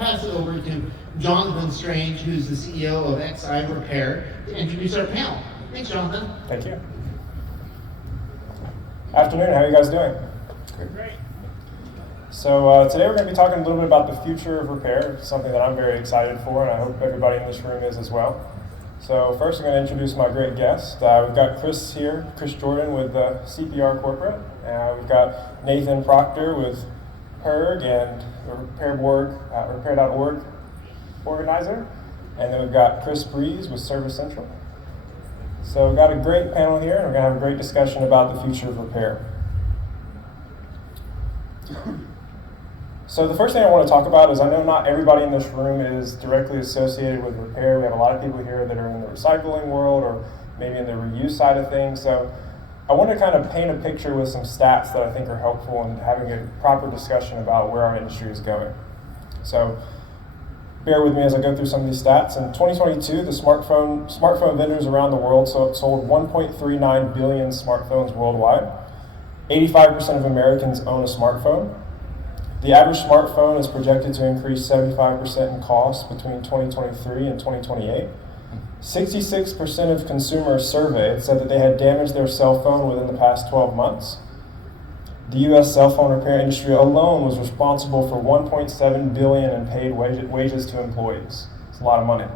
pass it over to Jonathan Strange, who's the CEO of XI Repair, to introduce our panel. Thanks, Jonathan. Thank you. Afternoon, how are you guys doing? Great. So today we're going to be talking a little bit about the future of repair, something that I'm very excited for, and I hope everybody in this room is as well. So first I'm going to introduce my great guest. We've got Chris here, Chris Jourdan with CPR Corporate. We've got Nathan Proctor with PIRG and the Repair.org organizer. And then we've got Chris Bleess with Service Central. So we've got a great panel here, and we're going to have a great discussion about the future of repair. So the first thing I want to talk about is I know not everybody in this room is directly associated with repair. We have a lot of people here that are in the recycling world or maybe in the reuse side of things. So I want to kind of paint a picture with some stats that I think are helpful in having a proper discussion about where our industry is going. So bear with me as I go through some of these stats. In 2022, the smartphone vendors around the world sold 1.39 billion smartphones worldwide. 85% of Americans own a smartphone. The average smartphone is projected to increase 75% in cost between 2023 and 2028. 66% of consumers surveyed said that they had damaged their cell phone within the past 12 months. The U.S. cell phone repair industry alone was responsible for $1.7 billion in paid wages to employees. It's a lot of money.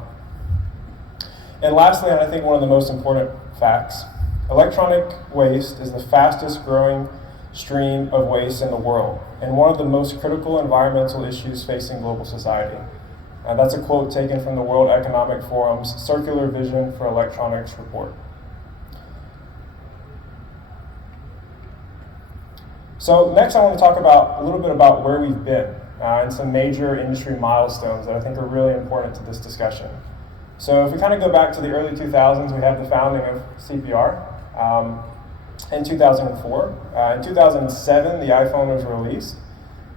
And lastly, and I think one of the most important facts, electronic waste is the fastest growing stream of waste in the world and one of the most critical environmental issues facing global society. That's a quote taken from the World Economic Forum's Circular Vision for Electronics report. So next I want to talk about a little bit about where we've been and some major industry milestones that I think are really important to this discussion. So if we kind of go back to the early 2000s, we have the founding of CPR. In 2004. In 2007, the iPhone was released.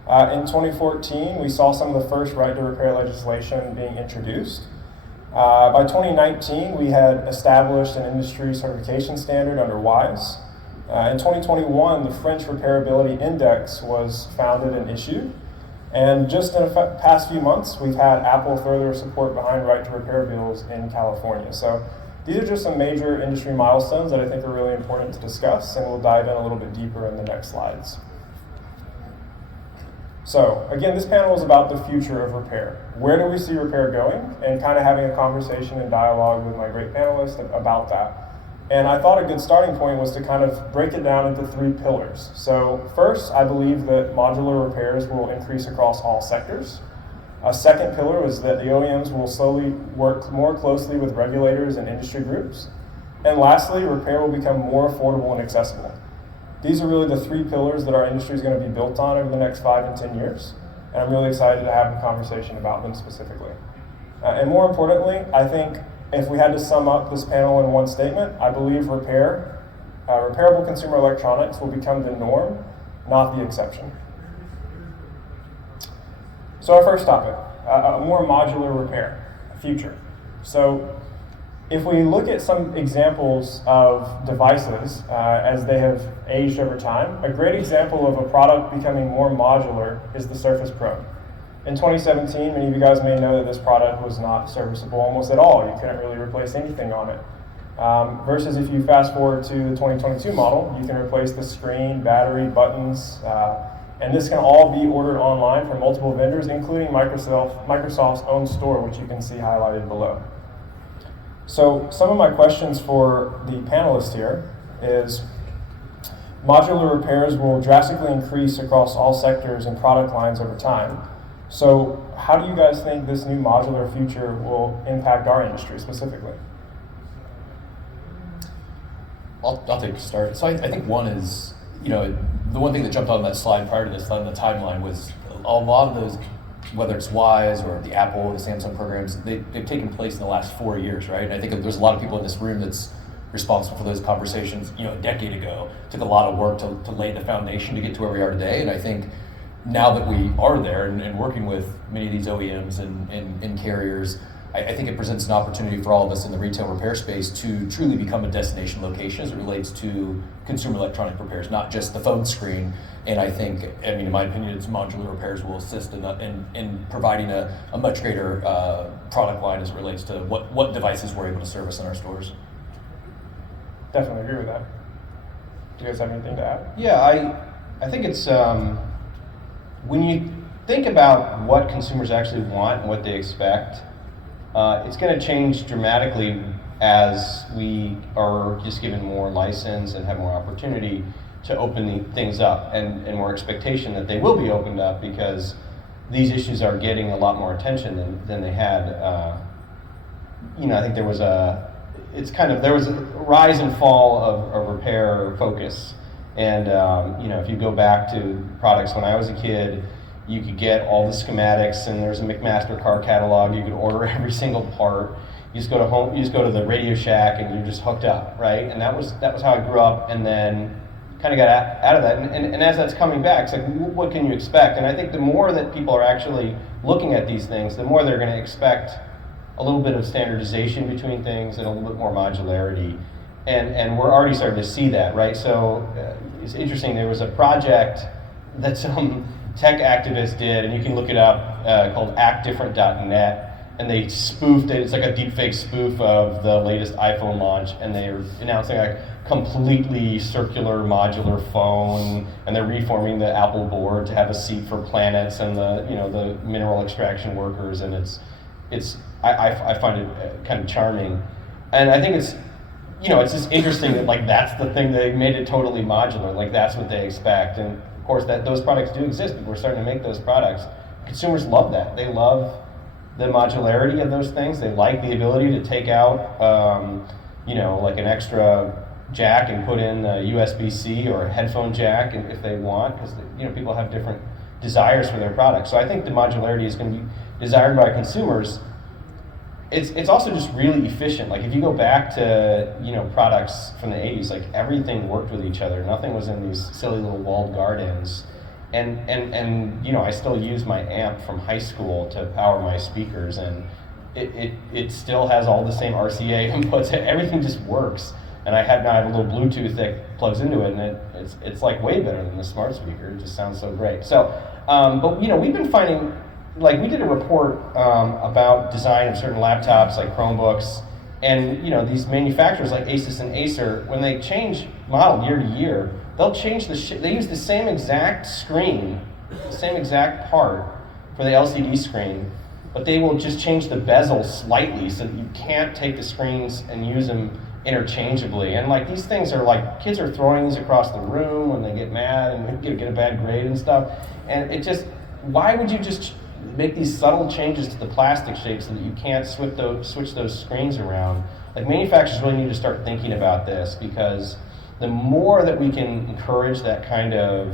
In 2014, we saw some of the first right to repair legislation being introduced. By 2019, we had established an industry certification standard under WISE. In 2021, the French Repairability Index was founded and issued. And just in the past few months, we've had Apple further support behind right to repair bills in California. So these are just some major industry milestones that I think are really important to discuss, and we'll dive in a little bit deeper in the next slides. So again, this panel is about the future of repair. Where do we see repair going? And kind of having a conversation and dialogue with my great panelists about that. And I thought a good starting point was to kind of break it down into three pillars. So first, I believe that modular repairs will increase across all sectors. A second pillar is that the OEMs will slowly work more closely with regulators and industry groups. And lastly, repair will become more affordable and accessible. These are really the three pillars that our industry is going to be built on over the next 5 and 10 years. And I'm really excited to have a conversation about them specifically. And more importantly, I think if we had to sum up this panel in one statement, I believe repairable consumer electronics will become the norm, not the exception. So our first topic, a more modular repair, future. So if we look at some examples of devices as they have aged over time, a great example of a product becoming more modular is the Surface Pro. In 2017, many of you guys may know that this product was not serviceable almost at all. You couldn't really replace anything on it. Versus if you fast forward to the 2022 model, you can replace the screen, battery, buttons, and this can all be ordered online from multiple vendors, including Microsoft's own store, which you can see highlighted below. So some of my questions for the panelists here is, modular repairs will drastically increase across all sectors and product lines over time. So how do you guys think this new modular future will impact our industry specifically? I'll take a start. So I think one is, the one thing that jumped on that slide prior to this, on the timeline, was a lot of those, whether it's WISE or the Apple or the Samsung programs, they've taken place in the last 4 years, right? And I think that there's a lot of people in this room that's responsible for those conversations, a decade ago. It took a lot of work to lay the foundation to get to where we are today. And I think now that we are there and working with many of these OEMs and carriers, I think it presents an opportunity for all of us in the retail repair space to truly become a destination location as it relates to consumer electronic repairs, not just the phone screen. And I think, in my opinion, it's modular repairs will assist in providing a much greater product line as it relates to what devices we're able to service in our stores. Definitely agree with that. Do you guys have anything to add? Yeah, I think it's when you think about what consumers actually want and what they expect, it's going to change dramatically as we are just given more license and have more opportunity to open things up and more expectation that they will be opened up, because these issues are getting a lot more attention than they had. I think there was a rise and fall of repair focus. And if you go back to products when I was a kid, you could get all the schematics, and there's a McMaster car catalog. You could order every single part. You just go to the Radio Shack, and you're just hooked up, right? And that was how I grew up, and then kind of got out of that. And as that's coming back, it's like, what can you expect? And I think the more that people are actually looking at these things, the more they're going to expect a little bit of standardization between things and a little bit more modularity. And we're already starting to see that, right? So it's interesting, there was a project that some tech activists did, and you can look it up, called actdifferent.net, and they spoofed it. It's like a deepfake spoof of the latest iPhone launch, and they're announcing a completely circular modular phone, and they're reforming the Apple board to have a seat for planets and the mineral extraction workers, and I find it kind of charming. And I think it's just interesting that that's the thing, they made it totally modular, that's what they expect. And of course those products do exist, but we're starting to make those products. Consumers love that. They love the modularity of those things. They like the ability to take out an extra jack and put in a USB-C or a headphone jack if they want, because people have different desires for their products. So I think the modularity is going to be desired by consumers. It's also just really efficient. If you go back to products from the 80s, everything worked with each other. Nothing was in these silly little walled gardens. And I still use my amp from high school to power my speakers, and it still has all the same RCA inputs. Everything just works. And I have a little Bluetooth that plugs into it, and it's way better than the smart speaker. It just sounds so great. So, but we've been finding, we did a report about design of certain laptops like Chromebooks, and these manufacturers like Asus and Acer, when they change model year to year, they'll change they use the same exact screen, the same exact part for the LCD screen, but they will just change the bezel slightly so that you can't take the screens and use them interchangeably. And these things are kids are throwing these across the room when they get mad and get a bad grade and stuff. And why would you just make these subtle changes to the plastic shape so that you can't switch those screens around? Manufacturers really need to start thinking about this, because the more that we can encourage that kind of,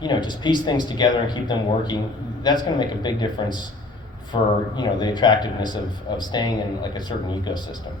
just piece things together and keep them working, that's going to make a big difference for, the attractiveness of staying in a certain ecosystem.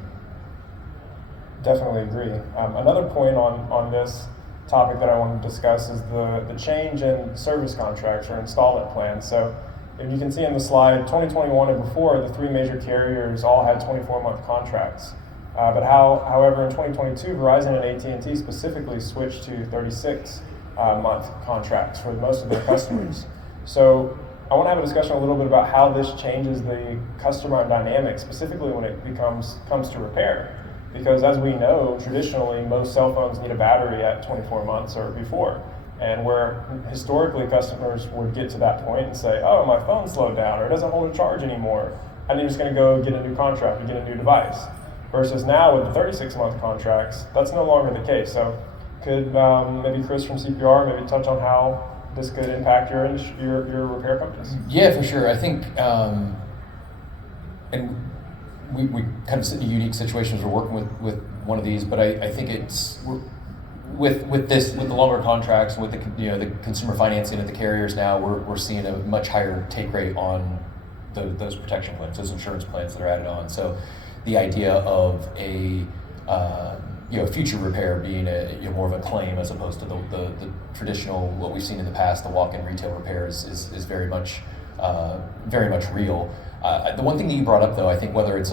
Definitely agree. Another point on this topic that I want to discuss is the change in service contracts or installment plans. So if you can see in the slide, 2021 and before, the three major carriers all had 24-month contracts. However, in 2022, Verizon and AT&T specifically switched to 36-month contracts for most of their customers. So I want to have a discussion a little bit about how this changes the customer dynamic, specifically when it comes to repair. Because as we know, traditionally, most cell phones need a battery at 24 months or before. And where historically customers would get to that point and say, oh, my phone slowed down, or it doesn't hold a charge anymore, I'm just going to go get a new contract and get a new device. Versus now with the 36-month contracts, that's no longer the case. So could maybe Chris from CPR maybe touch on how this could impact your repair companies? Yeah, for sure. I think, and we kind of sit in unique situations. We're working with one of these, but I think it's with the longer contracts, with the consumer financing at the carriers now, we're seeing a much higher take rate on those protection plans, those insurance plans that are added on. So the idea of a future repair being more of a claim as opposed to the traditional, what we've seen in the past, the walk-in retail repairs is very much very much real. The one thing that you brought up, though, I think whether it's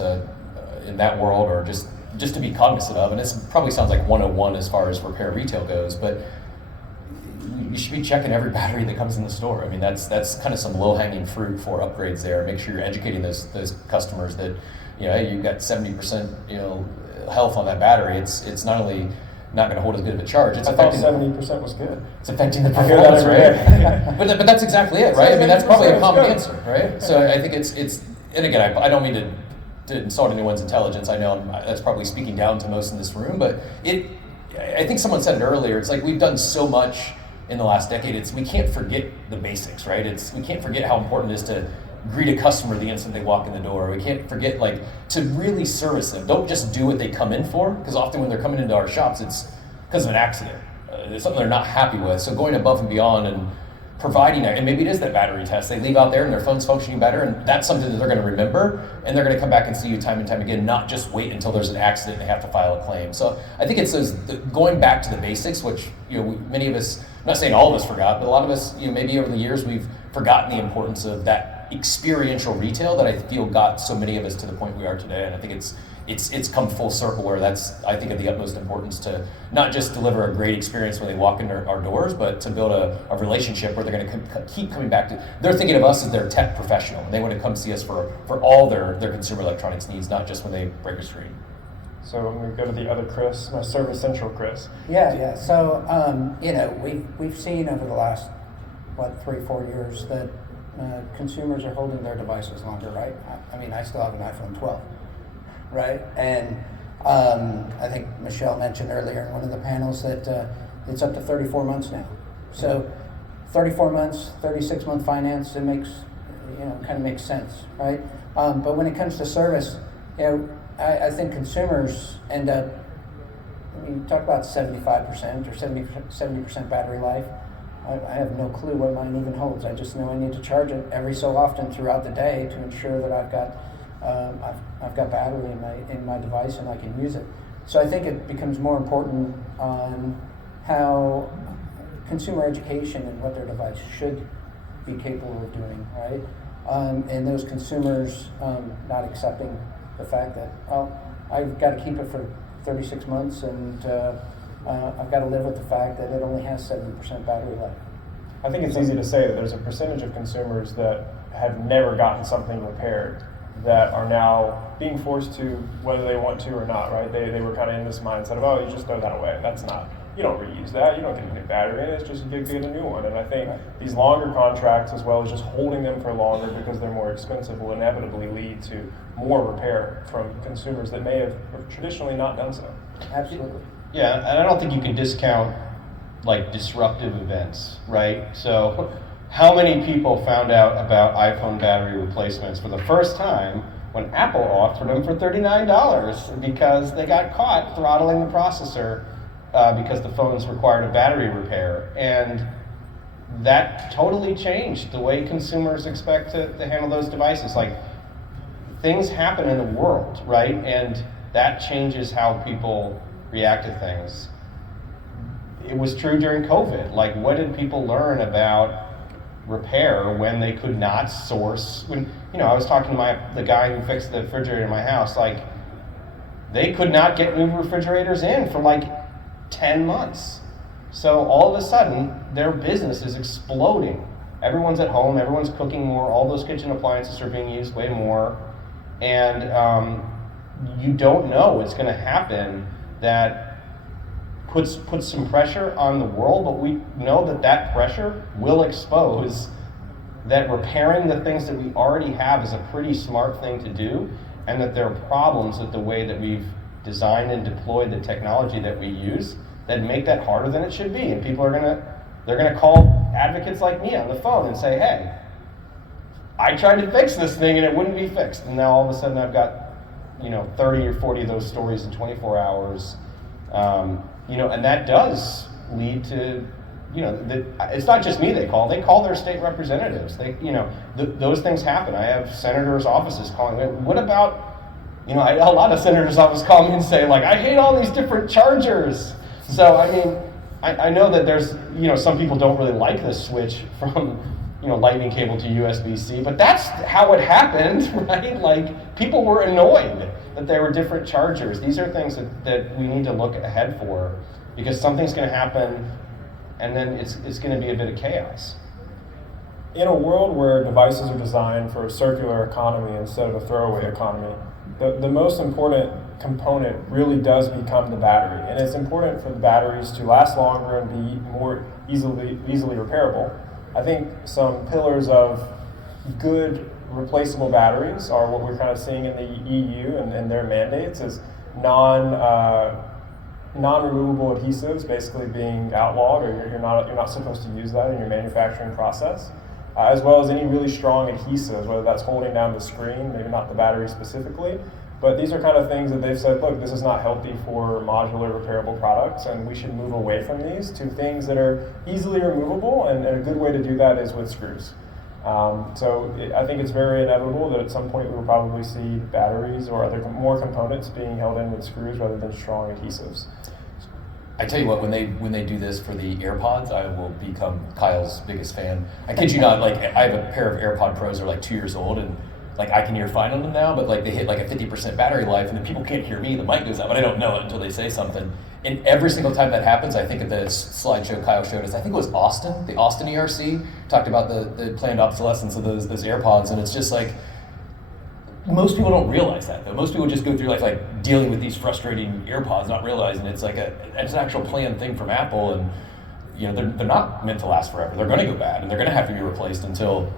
in that world or just to be cognizant of, and it probably sounds like 101 as far as repair retail goes, but you should be checking every battery that comes in the store. I mean, that's kind of some low-hanging fruit for upgrades there. Make sure you're educating those customers that, hey, you've got 70%, health on that battery. It's not only not going to hold as good of a charge. It's I thought affecting 70% was good. It's affecting the I hear that performance, every right? day. but that's exactly it, right? I mean, that's probably a 70% common is good. answer, right? So I think it's and again, I don't mean to insult anyone's intelligence. I know that's probably speaking down to most in this room, but I think someone said it earlier. It's like we've done so much in the last decade. We can't forget the basics, right? We can't forget how important it is to greet a customer the instant they walk in the door. We can't forget to really service them. Don't just do what they come in for, because often when they're coming into our shops, it's because of an accident. It's something they're not happy with. So going above and beyond and providing that, and maybe it is that battery test. They leave out there and their phone's functioning better, and that's something that they're going to remember, and they're going to come back and see you time and time again, not just wait until there's an accident and they have to file a claim. So I think it's going back to the basics, which many of us, I'm not saying all of us forgot, but a lot of us, maybe over the years we've forgotten the importance of that experiential retail that I feel got so many of us to the point we are today. And I think it's come full circle where that's, I think, of the utmost importance to not just deliver a great experience when they walk in our doors, but to build a relationship where they're going to keep coming back to. They're thinking of us as their tech professional, and they want to come see us for all their consumer electronics needs, not just when they break a screen. So I'm going to go to the other Chris, my Service Central Chris. Yeah. So, we've seen over the last, 3-4 years that consumers are holding their devices longer, right? I mean, I still have an iPhone 12, right? And I think Michelle mentioned earlier in one of the panels that it's up to 34 months now. So 34 months, 36-month finance, it makes, kind of makes sense, right? But when it comes to service, I think consumers end up, you talk about 75% or 70% battery life. I have no clue what mine even holds. I just know I need to charge it every so often throughout the day to ensure that I've got battery in my device and I can use it. So I think it becomes more important on how consumer education and what their device should be capable of doing, right? And those consumers not accepting the fact that, I've got to keep it for 36 months and I've got to live with the fact that it only has 70% battery life. I think it's easy to say that there's a percentage of consumers that have never gotten something repaired that are now being forced to, whether they want to or not, right? They were kind of in this mindset of, you just throw that away. That's not, you don't reuse that, you don't get a new battery in it, it's just you get a new one. And I think these longer contracts, as well as just holding them for longer because they're more expensive, will inevitably lead to more repair from consumers that may have traditionally not done so. Absolutely. Yeah, and I don't think you can discount disruptive events, right? So how many people found out about iPhone battery replacements for the first time when Apple offered them for $39 because they got caught throttling the processor because the phones required a battery repair? And that totally changed the way consumers expect to handle those devices. Things happen in the world, right? And that changes how people react to things. It was true during COVID. What did people learn about repair when they could not source? I was talking to the guy who fixed the refrigerator in my house. They could not get new refrigerators in for 10 months. So all of a sudden, their business is exploding. Everyone's at home, everyone's cooking more, all those kitchen appliances are being used way more, and you don't know what's going to happen that puts some pressure on the world, but we know that pressure will expose that repairing the things that we already have is a pretty smart thing to do, and that there are problems with the way that we've designed and deployed the technology that we use that make that harder than it should be. And people are gonna call advocates like me on the phone and say, hey, I tried to fix this thing and it wouldn't be fixed. And now all of a sudden I've got 30 or 40 of those stories in 24 hours. And that does lead to, it's not just me they call their state representatives. Those things happen. I have senators' offices calling me. What about, a lot of senators' offices call me and say, I hate all these different chargers. So, I know that there's, some people don't really like this switch from lightning cable to USB-C, but that's how it happened, right? Like, people were annoyed that there were different chargers. These are things that we need to look ahead for, because something's going to happen, and then it's going to be a bit of chaos. In a world where devices are designed for a circular economy instead of a throwaway economy, the most important component really does become the battery. And it's important for the batteries to last longer and be more easily repairable. I think some pillars of good replaceable batteries are what we're kind of seeing in the EU and their mandates is non-removable adhesives basically being outlawed, or you're not supposed to use that in your manufacturing process, as well as any really strong adhesives, whether that's holding down the screen, maybe not the battery specifically, but these are kind of things that they've said, look, this is not healthy for modular repairable products, and we should move away from these to things that are easily removable, and a good way to do that is with screws. I think it's very inevitable that at some point we will probably see batteries or other more components being held in with screws rather than strong adhesives. I tell you what, when they do this for the AirPods, I will become Kyle's biggest fan. I kid you not, like, I have a pair of AirPod Pros that are like 2 years old, and like I can hear fine on them now, but like they hit like a 50% battery life, and then people can't hear me. The mic goes out, but I don't know it until they say something. And every single time that happens, I think of the slideshow Kyle showed us. I think it was Austin, the Austin ERC, talked about the planned obsolescence of those AirPods, and it's just like most people don't realize that though. Most people just go through like dealing with these frustrating AirPods, not realizing it's an actual planned thing from Apple, and they're not meant to last forever. They're going to go bad, and they're going to have to be replaced until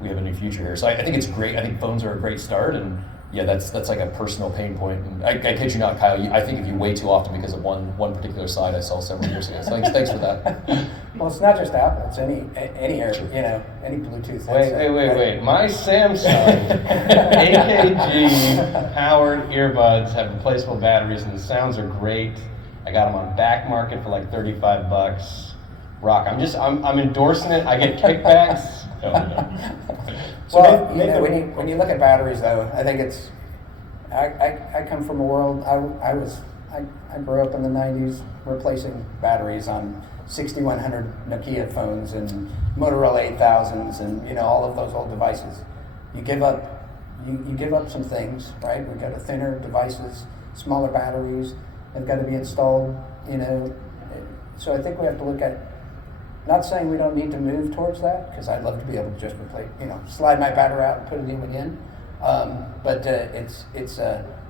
we have a new future here. So I think it's great. I think phones are a great start, and yeah, that's like a personal pain point. And I kid you not, Kyle, I think of you way too often because of one particular slide I saw several years ago. So thanks for that. Well, it's not just Apple. It's any any Bluetooth headset. Wait. My Samsung AKG powered earbuds have replaceable batteries, and the sounds are great. I got them on back market for like $35. Rock. I'm endorsing it. I get kickbacks. Well, when you look at batteries, though, I think it's. I come from a world. I grew up in the '90s replacing batteries on 6100 Nokia phones and Motorola 8000s, and all of those old devices. You give up. You give up some things, right? We've got thinner devices, smaller batteries. They've got to be installed. So I think we have to look at. Not saying we don't need to move towards that, because I'd love to be able to just replace, slide my battery out and put a new one in. But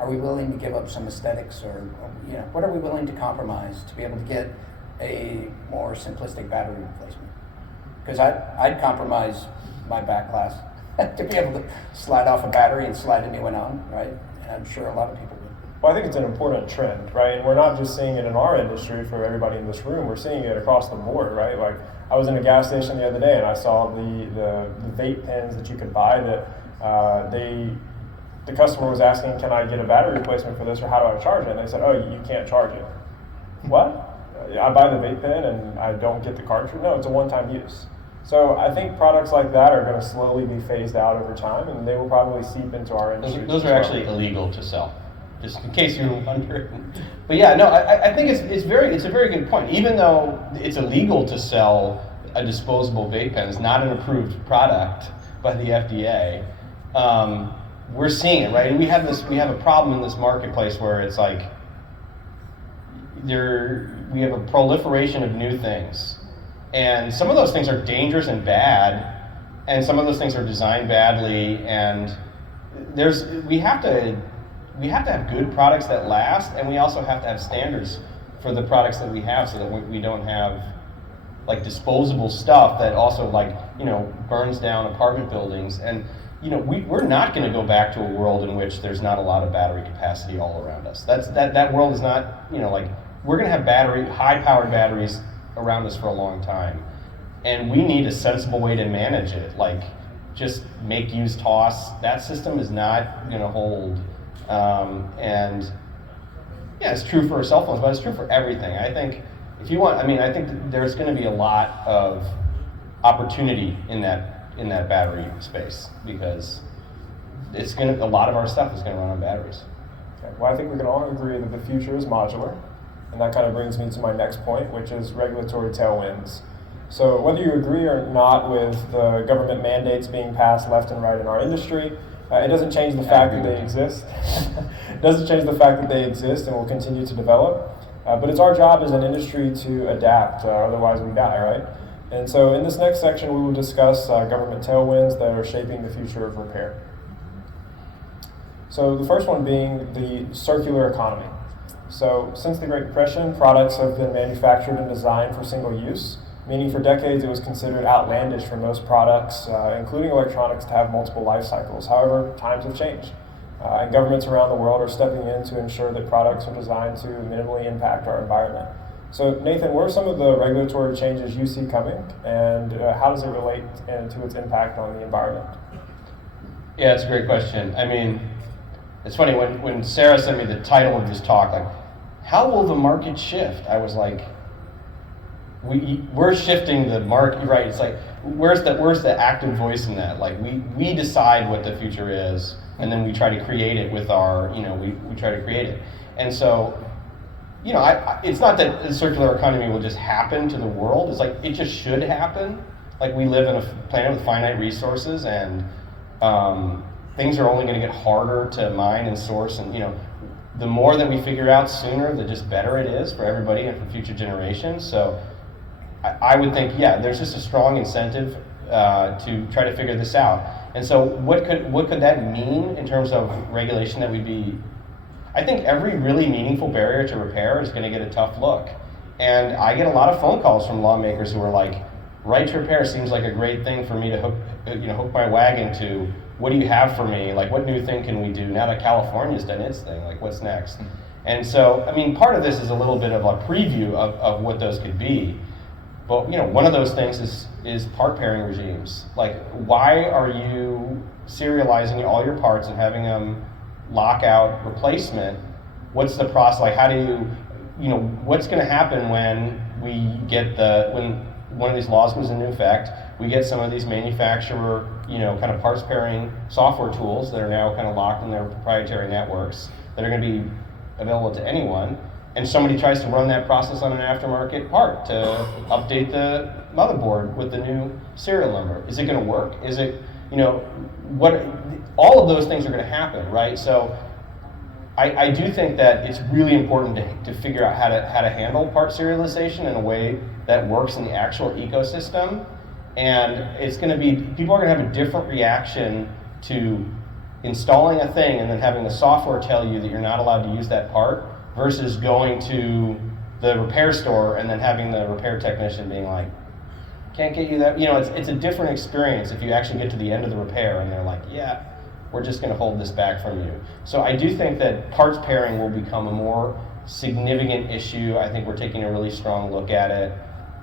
are we willing to give up some aesthetics, or what are we willing to compromise to be able to get a more simplistic battery replacement? Because I'd compromise my back glass to be able to slide off a battery and slide a new one on, right? And I'm sure a lot of people would. Well, I think it's an important trend, right? And we're not just seeing it in our industry for everybody in this room. We're seeing it across the board, right? Like, I was in a gas station the other day, and I saw the vape pens that you could buy that the customer was asking, can I get a battery replacement for this, or how do I charge it? And they said, oh, you can't charge it. What? I buy the vape pen and I don't get the cartridge? No, it's a one-time use. So I think products like that are going to slowly be phased out over time, and they will probably seep into our industry. Those are actually illegal to sell. Just in case you're wondering. But yeah, no, I think it's a very good point. Even though it's illegal to sell a disposable vape pen, it's not an approved product by the FDA. We're seeing it, right? And we have a problem in this marketplace where it's like we have a proliferation of new things, and some of those things are dangerous and bad, and some of those things are designed badly, and we have to have good products that last, and we also have to have standards for the products that we have, so that we don't have like disposable stuff that also burns down apartment buildings. And we're not going to go back to a world in which there's not a lot of battery capacity all around us. That world is not, we're going to have high-powered batteries around us for a long time, and we need a sensible way to manage it. Like, just make, use, toss. That system is not going to hold. And yeah, it's true for cell phones, but it's true for everything. I think I think there's going to be a lot of opportunity in that battery space, because a lot of our stuff is going to run on batteries. Okay. Well, I think we can all agree that the future is modular, and that kind of brings me to my next point, which is regulatory tailwinds. So whether you agree or not with the government mandates being passed left and right in our industry, it doesn't change the fact that they exist. It doesn't change the fact that they exist and will continue to develop. But it's our job as an industry to adapt, otherwise we die, right? And so in this next section, we will discuss government tailwinds that are shaping the future of repair. So the first one being the circular economy. So since the Great Depression, products have been manufactured and designed for single use, meaning for decades it was considered outlandish for most products, including electronics, to have multiple life cycles. However, times have changed, and governments around the world are stepping in to ensure that products are designed to minimally impact our environment. So Nathan, what are some of the regulatory changes you see coming, and how does it relate to its impact on the environment? Yeah, it's a great question. I mean, it's funny, when Sarah sent me the title of this talk, like, how will the market shift? I was like, we're shifting the market, right? It's like, where's the active voice in that? Like, we decide what the future is, and then we try to create it with our, we try to create it. And so, it's not that the circular economy will just happen to the world. It's like, it just should happen. Like, we live in a planet with finite resources, and things are only going to get harder to mine and source, and the more that we figure out sooner, the just better it is for everybody and for future generations. So I would think, yeah, there's just a strong incentive to try to figure this out. And so what could that mean in terms of regulation that would be? I think every really meaningful barrier to repair is going to get a tough look. And I get a lot of phone calls from lawmakers who are like, right to repair seems like a great thing for me to hook my wagon to. What do you have for me? Like, what new thing can we do now that California's done its thing? Like, what's next? And so, I mean, part of this is a little bit of a preview of what those could be. But, one of those things is part pairing regimes. Like, why are you serializing all your parts and having them lock out replacement? What's the process? Like, how do you, what's going to happen when we get when one of these laws goes into effect? We get some of these manufacturer, kind of parts pairing software tools that are now kind of locked in their proprietary networks that are going to be available to anyone. And somebody tries to run that process on an aftermarket part to update the motherboard with the new serial number. Is it going to work? Is it, all of those things are going to happen, right? So I do think that it's really important to figure out how to handle part serialization in a way that works in the actual ecosystem. And it's going to be, people are going to have a different reaction to installing a thing and then having the software tell you that you're not allowed to use that part versus going to the repair store and then having the repair technician being like, can't get you that. It's a different experience if you actually get to the end of the repair and they're like, yeah, we're just going to hold this back from you. So I do think that parts pairing will become a more significant issue. I think we're taking a really strong look at it.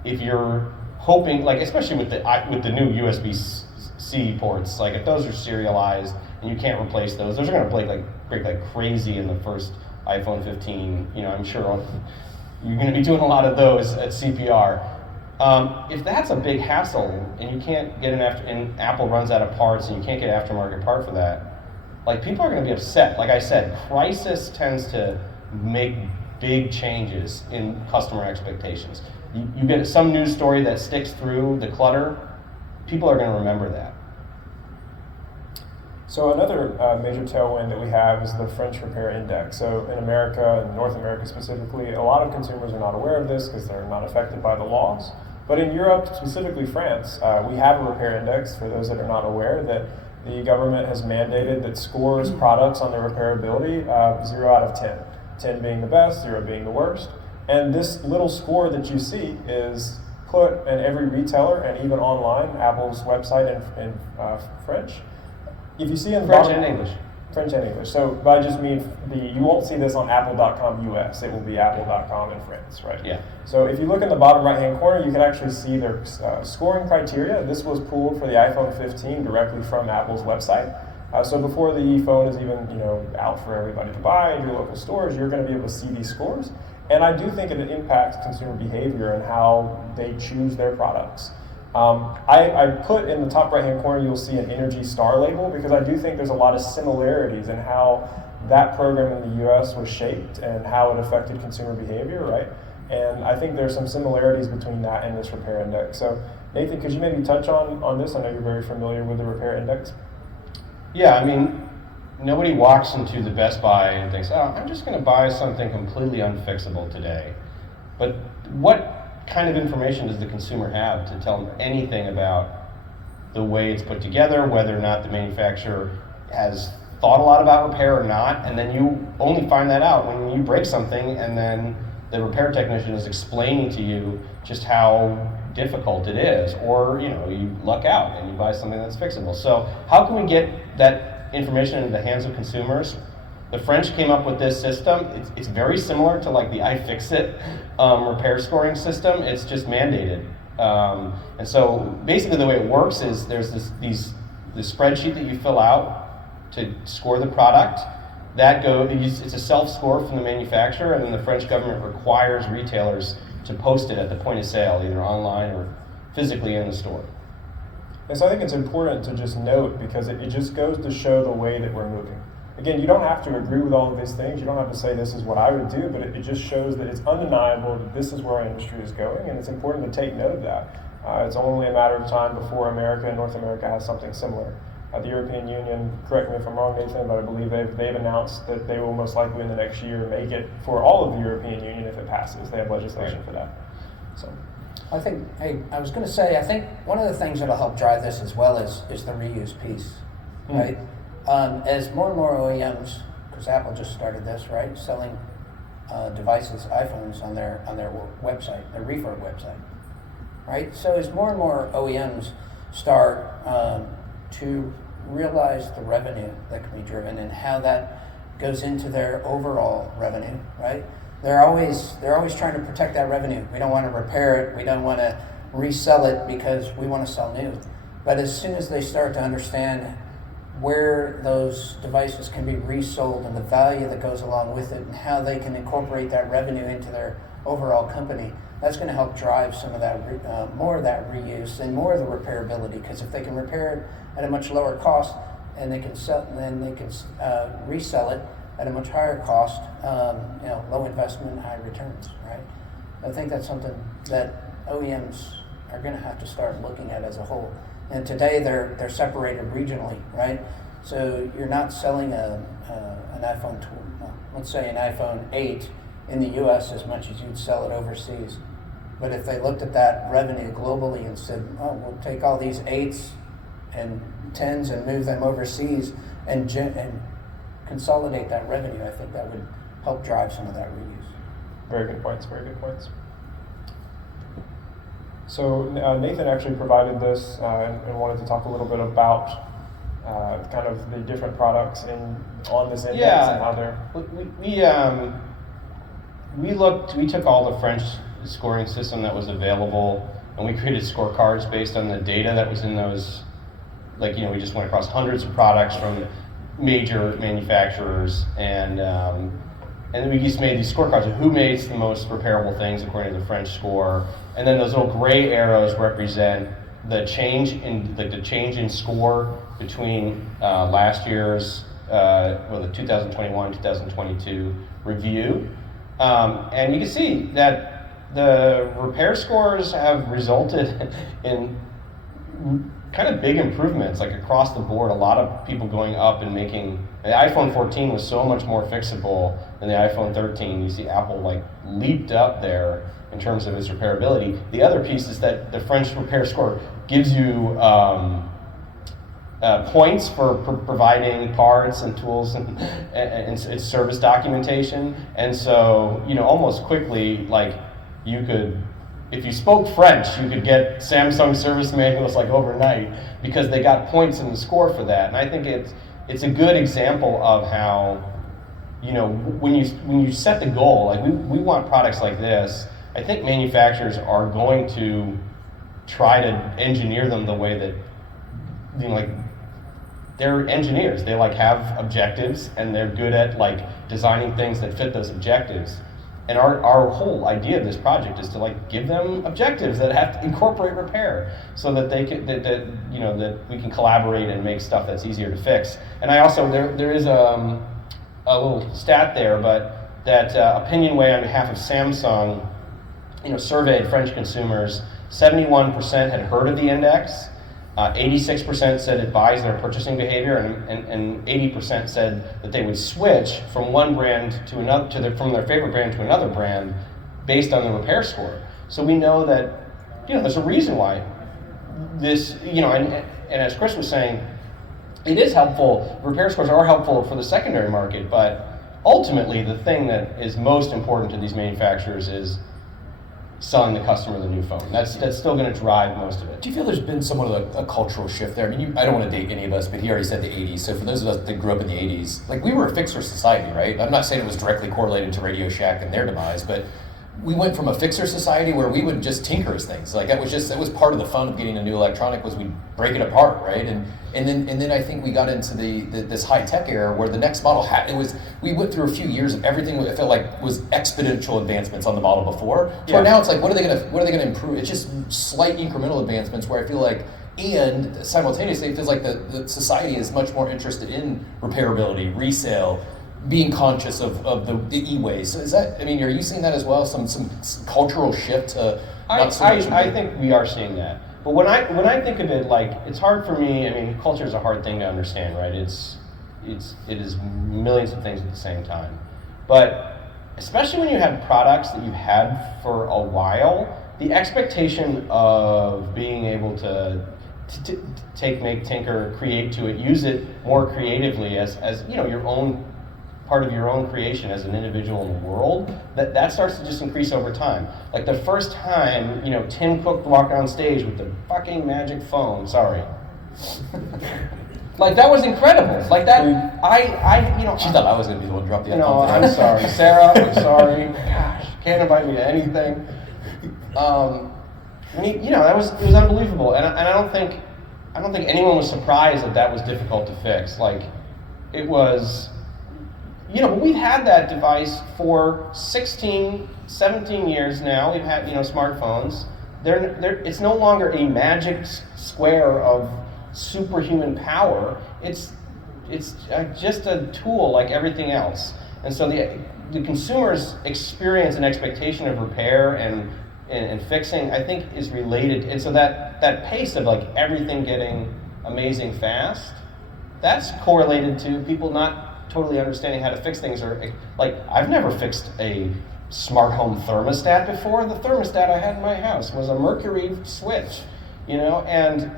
If you're hoping, like, especially with the new USB-C ports, like, if those are serialized and you can't replace those are going to break like crazy in the first iPhone 15. I'm sure you're going to be doing a lot of those at CPR. If that's a big hassle and you can't get and Apple runs out of parts and you can't get an aftermarket part for that, like, people are going to be upset. Like I said, crisis tends to make big changes in customer expectations. You get some news story that sticks through the clutter, people are going to remember that. So another major tailwind that we have is the French Repair Index. So in America, and North America specifically, a lot of consumers are not aware of this because they're not affected by the laws. But in Europe, specifically France, we have a repair index, for those that are not aware, that the government has mandated that scores products on their repairability 0 out of 10. 10 being the best, 0 being the worst. And this little score that you see is put in every retailer and even online, Apple's website in French. If you see in the French bottom, and English. French and English. So, but I just mean you won't see this on apple.com US. It will be apple.com in France, right? Yeah. So if you look in the bottom right-hand corner, you can actually see their scoring criteria. This was pulled for the iPhone 15 directly from Apple's website. So before the phone is even out for everybody to buy in your local stores, you're going to be able to see these scores. And I do think it impacts consumer behavior and how they choose their products. I put in the top right-hand corner, you'll see an Energy Star label, because I do think there's a lot of similarities in how that program in the US was shaped and how it affected consumer behavior, right? And I think there's some similarities between that and this repair index. So Nathan, could you maybe touch on this? I know you're very familiar with the repair index. Yeah, I mean, nobody walks into the Best Buy and thinks, oh, I'm just going to buy something completely unfixable today. But what kind of information does the consumer have to tell them anything about the way it's put together, whether or not the manufacturer has thought a lot about repair or not? And then you only find that out when you break something and then the repair technician is explaining to you just how difficult it is, or you luck out and you buy something that's fixable. So how can we get that information into the hands of consumers? The French came up with this system. It's very similar to like the iFixit repair scoring system. It's just mandated. And so basically the way it works is there's this spreadsheet that you fill out to score the product. It's a self-score from the manufacturer, and then the French government requires retailers to post it at the point of sale, either online or physically in the store. And so I think it's important to just note, because it just goes to show the way that we're moving. Again, you don't have to agree with all of these things. You don't have to say this is what I would do, but it just shows that it's undeniable that this is where our industry is going, and it's important to take note of that. It's only a matter of time before America and North America has something similar. The European Union, correct me if I'm wrong, Nathan, but I believe they've announced that they will most likely in the next year make it for all of the European Union if it passes. They have legislation for that. So, I think, I was going to say, I think one of the things that'll help drive this as well is the reuse piece, right? As more and more OEMs, because Apple just started this, right, selling devices, iPhones on their website, their refurb website, right? So as more and more OEMs start to realize the revenue that can be driven and how that goes into their overall revenue, right? They're always trying to protect that revenue. We don't want to repair it. We don't want to resell it because we want to sell new. But as soon as they start to understand where those devices can be resold and the value that goes along with it and how they can incorporate that revenue into their overall company, that's going to help drive some of that, more of that reuse and more of the repairability. Because if they can repair it at a much lower cost and they can resell it at a much higher cost, low investment, high returns, right? I think that's something that OEMs are going to have to start looking at as a whole. And today they're separated regionally, right? So you're not selling an iPhone, let's say an iPhone 8 in the U.S. as much as you'd sell it overseas. But if they looked at that revenue globally and said, oh, we'll take all these 8s and 10s and move them overseas and consolidate that revenue, I think that would help drive some of that reuse. Very good points, very good points. So Nathan actually provided this and wanted to talk a little bit about kind of the different products on this index and how they're... We took all the French scoring system that was available, and we created scorecards based on the data that was in those. We just went across hundreds of products from major manufacturers, and then we just made these scorecards of who makes the most repairable things according to the French score, and then those little gray arrows represent the change in score between last year's the 2021-2022 review. And you can see that the repair scores have resulted in kind of big improvements, like across the board. A lot of people going up and making the iPhone 14 was so much more fixable than the iPhone 13. You see Apple leaped up there in terms of its repairability. The other piece is that the French repair score gives you points for providing parts and tools and service documentation. And so, almost quickly, you could, if you spoke French, you could get Samsung service manuals overnight because they got points in the score for that. And I think it's a good example of how, when you set the goal, we want products like this. I think manufacturers are going to try to engineer them the way that, they're engineers. They have objectives, and they're good at designing things that fit those objectives. And our whole idea of this project is to give them objectives that have to incorporate repair, so that they can that we can collaborate and make stuff that's easier to fix. And I also there is a little stat there, but that Opinionway on behalf of Samsung surveyed French consumers, 71% had heard of the index, 86% said it buys their purchasing behavior, and 80% said that they would switch from one brand to another, from their favorite brand to another brand based on the repair score. So we know that, there's a reason why this, and as Chris was saying, it is helpful, repair scores are helpful for the secondary market, but ultimately the thing that is most important to these manufacturers is selling the customer the new phone. That's still going to drive most of it. Do you feel there's been somewhat of a cultural shift there? I mean, I don't want to date any of us, but he already said the 80s. So for those of us that grew up in the 80s, like we were a fixer society, right? I'm not saying it was directly correlated to Radio Shack and their demise, but we went from a fixer society where we would just tinker as things. Like that was part of the fun of getting a new electronic was we'd break it apart, right? And then I think we got into this high tech era where the next model we went through a few years of everything it felt like was exponential advancements on the model before. So now it's like what are they gonna improve? It's just slight incremental advancements where I feel like, and simultaneously it feels like the society is much more interested in repairability, resale, being conscious of the e-ways. So is that, I mean, are you seeing that as well? Some cultural shift to not so much? I think we are seeing that. But when I think of it, like, it's hard for me, I mean, culture is a hard thing to understand, right? It is millions of things at the same time. But especially when you have products that you've had for a while, the expectation of being able to make, tinker, create to it, use it more creatively as your own part of your own creation as an individual in the world, that starts to just increase over time. Like the first time, Tim Cook walked on stage with the fucking magic phone, sorry. Like that was incredible. Like that, She thought I was going to be the one to drop the No, I'm sorry. Sarah, I'm sorry. Gosh, can't invite me to anything. It was unbelievable. And I don't think anyone was surprised that was difficult to fix. Like, it was, but we've had that device for 16, 17 years now. We've had, smartphones. It's no longer a magic square of superhuman power. It's just a tool like everything else. And so the consumer's experience and expectation of repair and fixing, I think, is related. And so that pace of like everything getting amazing fast, that's correlated to people not totally understanding how to fix things. Or like, I've never fixed a smart home thermostat before. The thermostat I had in my house was a mercury switch, and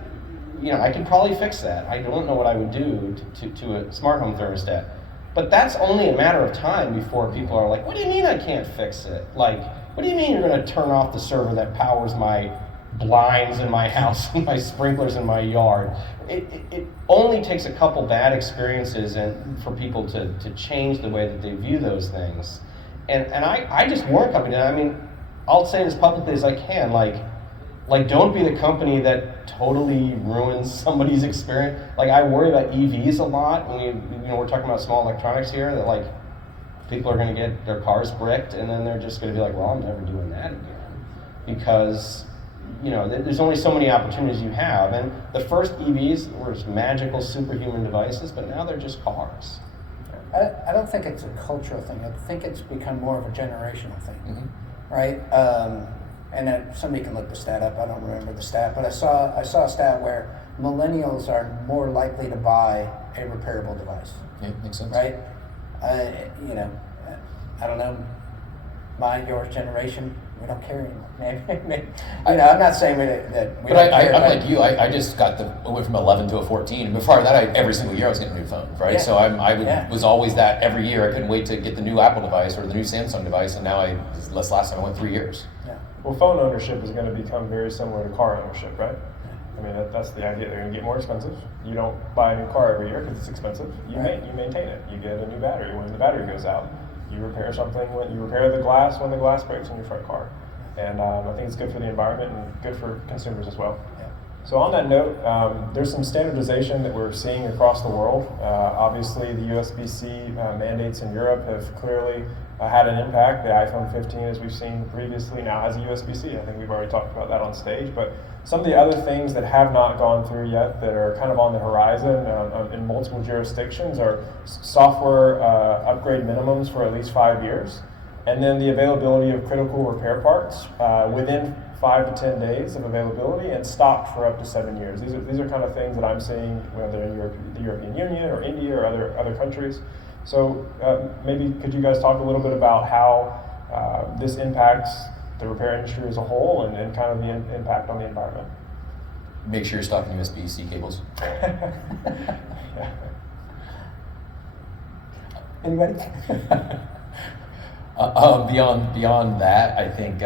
I could probably fix that. I don't know what I would do to a smart home thermostat. But that's only a matter of time before people are like, what do you mean I can't fix it? Like, what do you mean you're going to turn off the server that powers my blinds in my house and my sprinklers in my yard? It only takes a couple bad experiences for people to change the way that they view those things. And I just warn companies, I mean, I'll say it as publicly as I can, like don't be the company that totally ruins somebody's experience. Like, I worry about EVs a lot when we're talking about small electronics here, that like people are going to get their cars bricked and then they're just going to be like, well, I'm never doing that again. Because there's only so many opportunities you have. And the first EVs were magical superhuman devices, but now they're just cars. I don't think it's a cultural thing. I think it's become more of a generational thing, right? And then somebody can look the stat up. I don't remember the stat, but I saw a stat where millennials are more likely to buy a repairable device. Yeah, makes sense. Right? I don't know. Your generation, we don't care anymore. Maybe. I'm not saying that we But don't care. I'm like you. I just went from 11 to a 14. And before that, every single year I was getting a new phone, right? Yeah. So was always that every year. I couldn't wait to get the new Apple device or the new Samsung device. And now last time I went 3 years. Yeah. Well, phone ownership is going to become very similar to car ownership, right? I mean, that's the idea. They're going to get more expensive. You don't buy a new car every year because it's expensive. You maintain it. You get a new battery when the battery goes out. You repair something when you repair the glass when the glass breaks in your front car. And I think it's good for the environment and good for consumers as well. Yeah. So on that note, there's some standardization that we're seeing across the world. Obviously, the USB-C mandates in Europe have clearly had an impact. The iPhone 15, as we've seen previously, now has a USB-C. I think we've already talked about that on stage. But some of the other things that have not gone through yet that are kind of on the horizon in multiple jurisdictions are software upgrade minimums for at least 5 years. and then the availability of critical repair parts within 5 to 10 days of availability and stocked for up to 7 years. These are kind of things that I'm seeing whether in the European Union or India or other countries. So maybe could you guys talk a little bit about how this impacts the repair industry as a whole and kind of the impact on the environment? Make sure you're stocking USB-C cables. Yeah. Anybody? Beyond that, I think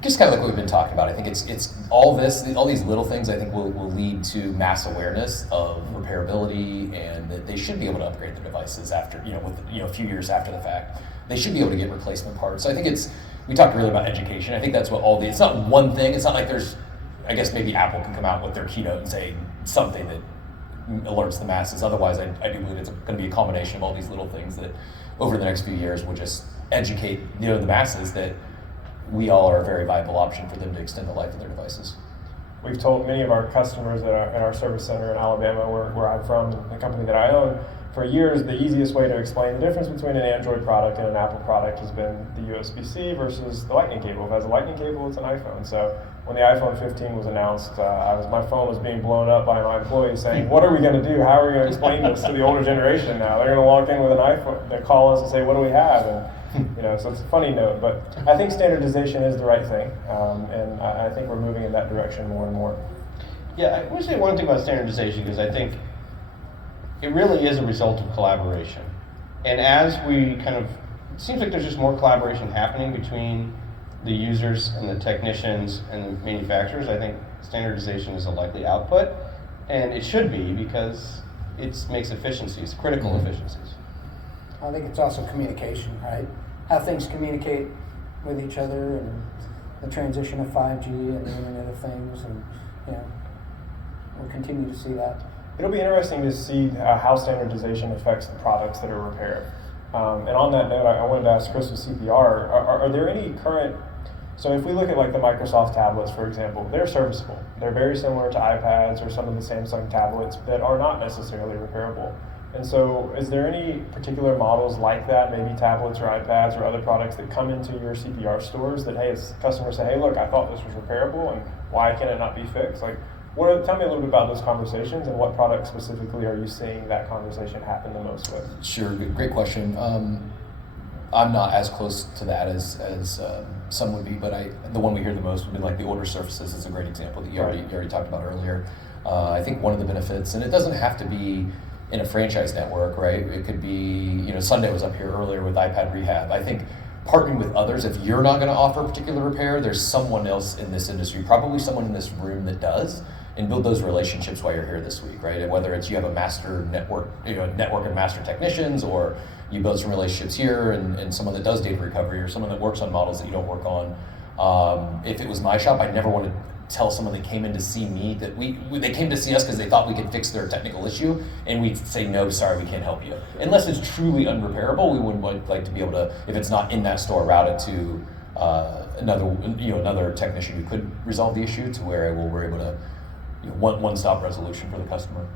just kind of like what we've been talking about. I think it's all these little things. I think will lead to mass awareness of repairability, and that they should be able to upgrade their devices after a few years after the fact. They should be able to get replacement parts. So I think we talked really about education. I think that's what it's not one thing. It's not like I guess maybe Apple can come out with their keynote and say something that alerts the masses. Otherwise, I do believe it's going to be a combination of all these little things that over the next few years will just educate the masses that we all are a very viable option for them to extend the life of their devices. We've told many of our customers at our service center in Alabama, where I'm from, the company that I own, for years the easiest way to explain the difference between an Android product and an Apple product has been the USB-C versus the Lightning cable. If it has a Lightning cable, it's an iPhone. So when the iPhone 15 was announced, my phone was being blown up by my employees saying, what are we going to do? How are we going to explain this to the older generation now? They're going to walk in with an iPhone, they call us and say, what do we have? And so it's a funny note, but I think standardization is the right thing, and I think we're moving in that direction more and more. Yeah, I want to say one thing about standardization, because I think it really is a result of collaboration. And as we it seems like there's just more collaboration happening between the users and the technicians and the manufacturers. I think standardization is a likely output, and it should be, because it makes efficiencies, critical efficiencies. I think it's also communication, right? How things communicate with each other, and the transition of 5G and the Internet of Things, and we'll continue to see that. It'll be interesting to see how standardization affects the products that are repaired. And on that note, I wanted to ask Chris with CPR, are there any current, so if we look at like the Microsoft tablets, for example, they're serviceable. They're very similar to iPads or some of the Samsung tablets that are not necessarily repairable. And so is there any particular models like that, maybe tablets or iPads or other products that come into your CPR stores that, hey, as customers say, hey, look, I thought this was repairable, and why can it not be fixed? Like, tell me a little bit about those conversations, and what products specifically are you seeing that conversation happen the most with? Sure, great question. I'm not as close to that as some would be, but the one we hear the most would be like the order surfaces is a great example that you already talked about earlier. I think one of the benefits, and it doesn't have to be in a franchise network, right? It could be, Sunday was up here earlier with iPad Rehab. I think partnering with others, if you're not going to offer a particular repair, there's someone else in this industry, probably someone in this room that does, and build those relationships while you're here this week, right? And whether it's you have a master network, network of master technicians, or you build some relationships here and someone that does data recovery, or someone that works on models that you don't work on. If it was my shop, I'd never want to tell someone that came in to see me that they came to see us because they thought we could fix their technical issue, and we'd say, no, sorry, we can't help you. Unless it's truly unrepairable, we would like to be able to, if it's not in that store, route it to another technician who could resolve the issue to where we're able to one-stop resolution for the customer.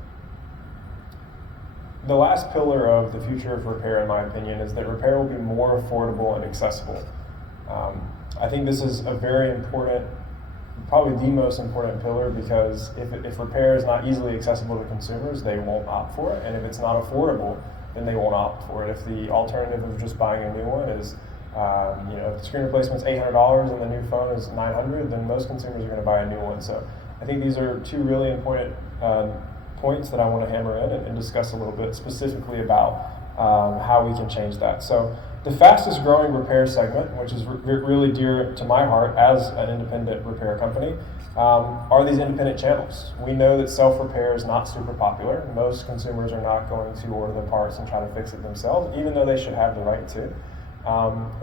The last pillar of the future of repair, in my opinion, is that repair will be more affordable and accessible. I think this is a very important, probably the most important pillar, because if repair is not easily accessible to consumers, they won't opt for it. And if it's not affordable, then they won't opt for it. If the alternative of just buying a new one is, if the screen replacement's $800 and the new phone is $900, then most consumers are going to buy a new one. So I think these are two really important points that I want to hammer in and discuss a little bit specifically about how we can change that. So the fastest growing repair segment, which is really dear to my heart as an independent repair company, are these independent channels. We know that self-repair is not super popular. Most consumers are not going to order the parts and try to fix it themselves, even though they should have the right to.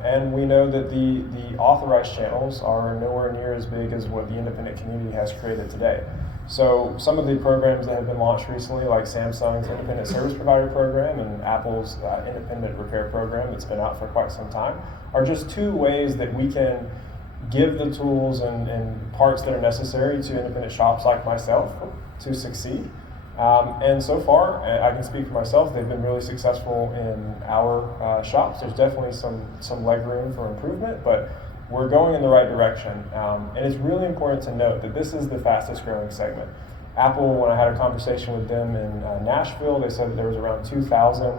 And we know that the authorized channels are nowhere near as big as what the independent community has created today. So some of the programs that have been launched recently, like Samsung's Independent Service Provider Program and Apple's Independent Repair Program that's been out for quite some time, are just two ways that we can give the tools and parts that are necessary to independent shops like myself to succeed. And so far, I can speak for myself, they've been really successful in our shops. There's definitely some leg room for improvement, but we're going in the right direction. And it's really important to note that this is the fastest growing segment. Apple, when I had a conversation with them in Nashville, they said that there was around 2,000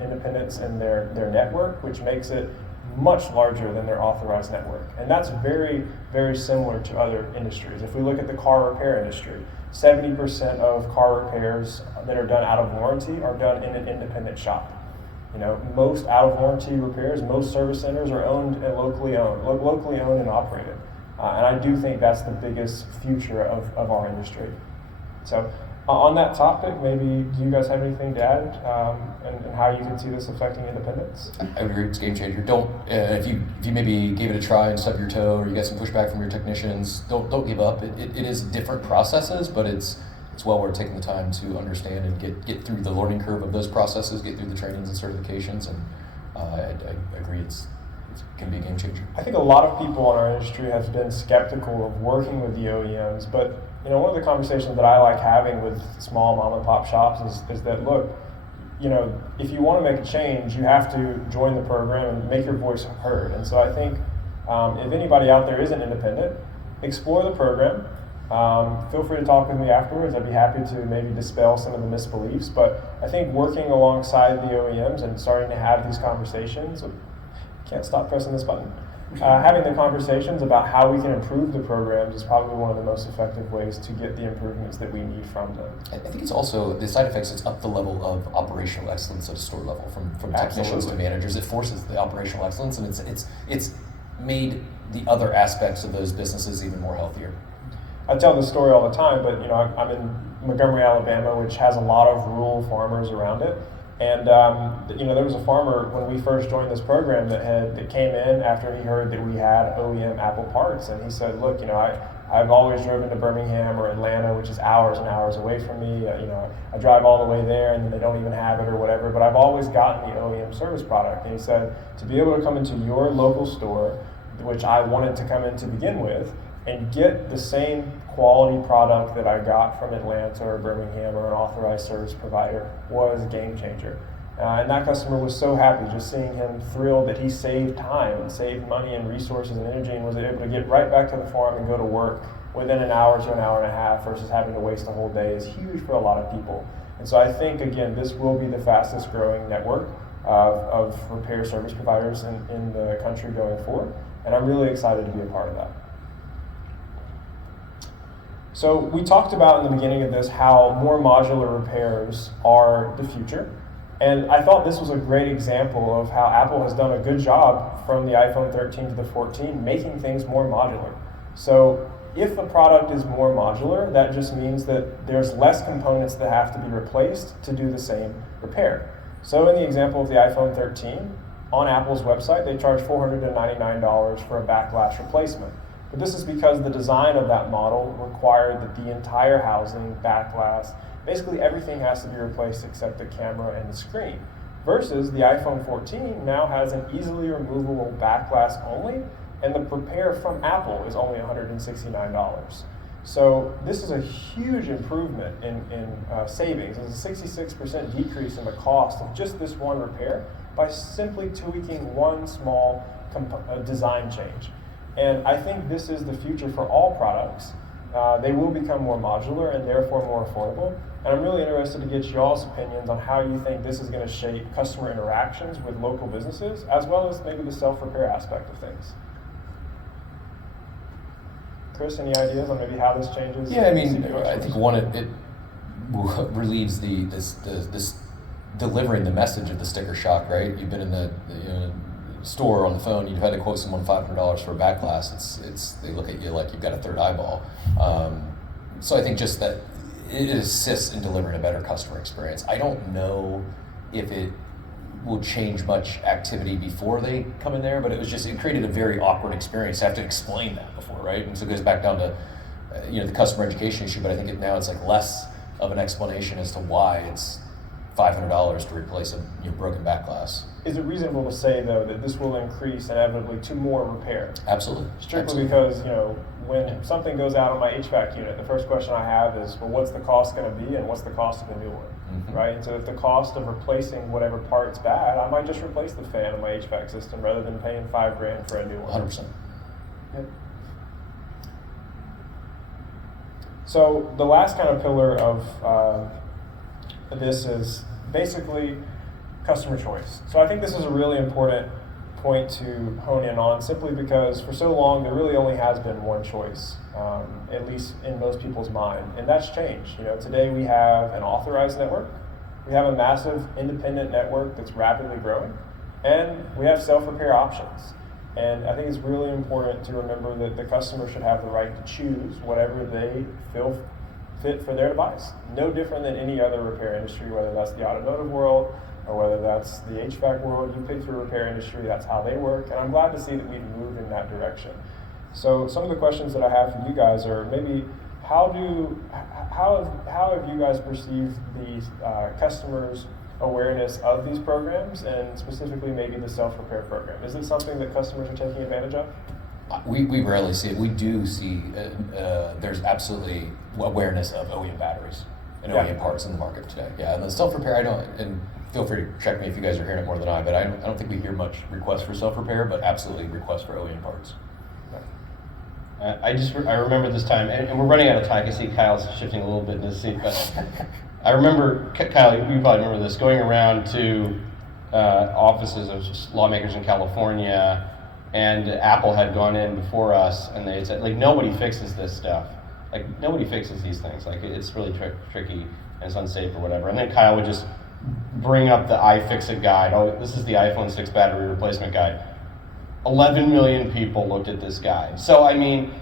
independents in their network, which makes it much larger than their authorized network. And that's very, very similar to other industries. If we look at the car repair industry, 70% of car repairs that are done out of warranty are done in an independent shop. Most out of warranty repairs, most service centers are owned and locally owned and operated. And I do think that's the biggest future of our industry. So on that topic, maybe do you guys have anything to add and how you can see this affecting independence? I would agree, it's a game changer. Don't if you maybe gave it a try and stubbed your toe, or you got some pushback from your technicians, don't give up. It is different processes, but it's well worth taking the time to understand and get through the learning curve of those processes, get through the trainings and certifications, and I agree it can be a game changer. I think a lot of people in our industry have been skeptical of working with the OEMs, but one of the conversations that I like having with small mom and pop shops is that, look, if you want to make a change, you have to join the program and make your voice heard. And so I think if anybody out there isn't independent, explore the program. Feel free to talk with me afterwards. I'd be happy to maybe dispel some of the misbeliefs. But I think working alongside the OEMs and starting to have these conversations, can't stop pressing this button. Having the conversations about how we can improve the programs is probably one of the most effective ways to get the improvements that we need from them. I think it's also the side effects. It's up the level of operational excellence at a store level, from technicians to managers. It forces the operational excellence, and it's made the other aspects of those businesses even more healthier. I tell this story all the time, but I'm in Montgomery, Alabama, which has a lot of rural farmers around it. And there was a farmer when we first joined this program that came in after he heard that we had OEM Apple parts, and he said, "Look, I've always driven to Birmingham or Atlanta, which is hours and hours away from me. I drive all the way there, and then they don't even have it or whatever. But I've always gotten the OEM service product." And he said, "To be able to come into your local store, which I wanted to come in to begin with, and get the same quality product that I got from Atlanta or Birmingham or an authorized service provider was a game changer." And that customer was so happy, just seeing him thrilled that he saved time and saved money and resources and energy and was able to get right back to the farm and go to work within an hour to an hour and a half versus having to waste a whole day is huge for a lot of people. And so I think, again, this will be the fastest growing network of repair service providers in the country going forward. And I'm really excited to be a part of that. So we talked about in the beginning of this how more modular repairs are the future. And I thought this was a great example of how Apple has done a good job from the iPhone 13 to the 14, making things more modular. So if a product is more modular, that just means that there's less components that have to be replaced to do the same repair. So in the example of the iPhone 13, on Apple's website, they charge $499 for a backlash replacement. But this is because the design of that model required that the entire housing, backlash, basically everything has to be replaced except the camera and the screen. Versus the iPhone 14 now has an easily removable backlash only, and the repair from Apple is only $169. So this is a huge improvement in savings. It's a 66% decrease in the cost of just this one repair by simply tweaking one small design change. And I think this is the future for all products. They will become more modular and therefore more affordable. And I'm really interested to get y'all's opinions on how you think this is going to shape customer interactions with local businesses, as well as maybe the self-repair aspect of things. Chris, any ideas on maybe how this changes? Yeah, I mean, I think one, it relieves this delivering the message of the sticker shock, right? You've been in the store on the phone, you've had to quote someone $500 for a back glass. They look at you like you've got a third eyeball. So I think just that it assists in delivering a better customer experience. I don't know if it will change much activity before they come in there, but it created a very awkward experience to have to explain that before, right? And so it goes back down to the customer education issue, but I think now it's like less of an explanation as to why it's $500 to replace a broken back glass. Is it reasonable to say, though, that this will increase inevitably to more repair? Absolutely. Strictly Absolutely. because, when something goes out on my HVAC unit, the first question I have is, well, what's the cost going to be and what's the cost of a new one, right? And so if the cost of replacing whatever part's bad, I might just replace the fan on my HVAC system rather than paying $5,000 for a new one. 100%. Yep. So the last kind of pillar of this is basically customer choice. So I think this is a really important point to hone in on, simply because for so long there really only has been one choice, at least in most people's mind, and that's changed. Today we have an authorized network, we have a massive independent network that's rapidly growing, and we have self-repair options. And I think it's really important to remember that the customer should have the right to choose whatever they feel fit for their device. No different than any other repair industry, whether that's the automotive world or whether that's the HVAC world. You pick your repair industry, that's how they work. And I'm glad to see that we've moved in that direction. So some of the questions that I have for you guys are maybe how have you guys perceived the customers' awareness of these programs, and specifically maybe the self-repair program? Is it something that customers are taking advantage of? We rarely see it. We do see there's absolutely awareness of OEM batteries and OEM parts in the market today. Yeah, and the self-repair, I don't, and feel free to check me if you guys are hearing it more than I, but I don't think we hear much requests for self-repair, but absolutely requests for OEM parts. I remember this time, and we're running out of time. I can see Kyle's shifting a little bit in his seat, but I remember, Kyle, you probably remember this, going around to offices of lawmakers in California, and Apple had gone in before us, and they had said, like, nobody fixes this stuff. Like, nobody fixes these things. Like, it's really tricky, and it's unsafe or whatever. And then Kyle would just bring up the iFixit guide. Oh, this is the iPhone 6 battery replacement guide. 11 million people looked at this guide. So, I mean,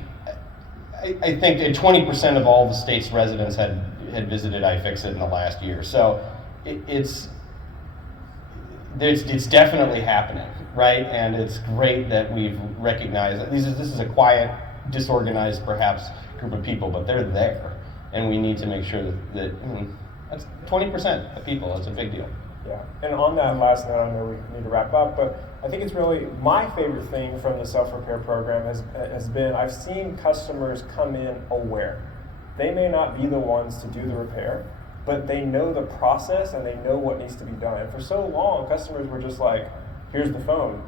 I think that 20% of all the state's residents had visited iFixit in the last year. So it's definitely happening, right? And it's great that we've recognized that this is a quiet, disorganized, perhaps, group of people, but they're there. And we need to make sure that that's 20% of people. That's a big deal. Yeah, and on that last note, I know we need to wrap up, but I think it's really my favorite thing from the self-repair program has been I've seen customers come in aware. They may not be the ones to do the repair, but they know the process and they know what needs to be done. And for so long, customers were just like, here's the phone.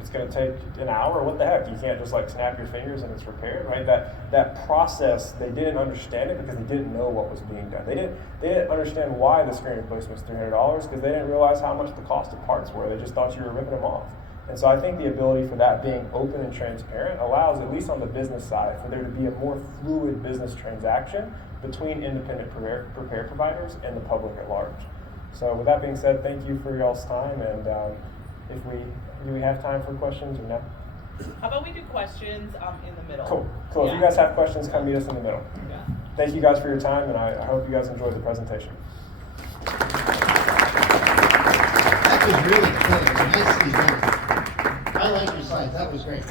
It's going to take an hour. What the heck? You can't just like snap your fingers and it's repaired, right? That process, they didn't understand it because they didn't know what was being done. They didn't understand why the screen replacement was $300 because they didn't realize how much the cost of parts were. They just thought you were ripping them off. And so I think the ability for that being open and transparent allows, at least on the business side, for there to be a more fluid business transaction between independent repair providers and the public at large. So with that being said, thank you for y'all's time, and do we have time for questions or no? How about we do questions in the middle? Cool. Yeah. If you guys have questions, come meet us in the middle. Yeah. Thank you guys for your time, and I hope you guys enjoyed the presentation. That was really clear. Nicely done. I like your slides. That was great.